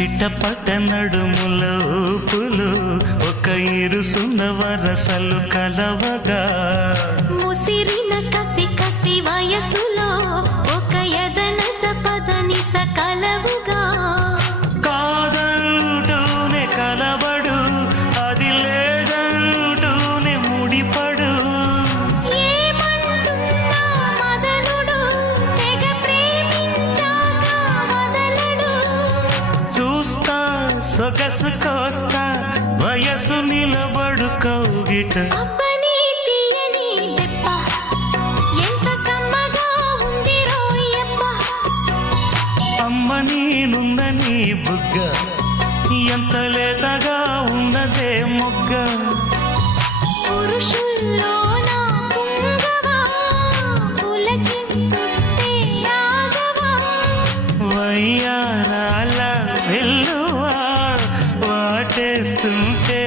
చిట్టపట్ట నడుముల ఊపులు ఒక ఇరుసున్న వరసలు కలవగా ముసిరిన కసి కసి వయసులో ఒక యదన సపదని సకలవుగా కాదంటూనే కలబడు అది లేదంటూనే ముడిపడు ఏమంటున్నా మదనుడు తెగ ప్రేమించాక వదలడు చూస్తా సొగసు కోస్తా వయసు నిలబడు కౌగిట అబ్బని తీయని దెబ్బ ఎంత కమ్మగా ఉంది రోయప్ప అమ్మ నేనున్న నీ బుగ్గ ఎంత లేతగా ఉన్నదే మొగ్గ పురుషుల్లో నా పుంగవా పులకింతుస్తే ఆగవా వయ్యారాల వెల్లువా వాటేస్తుంటే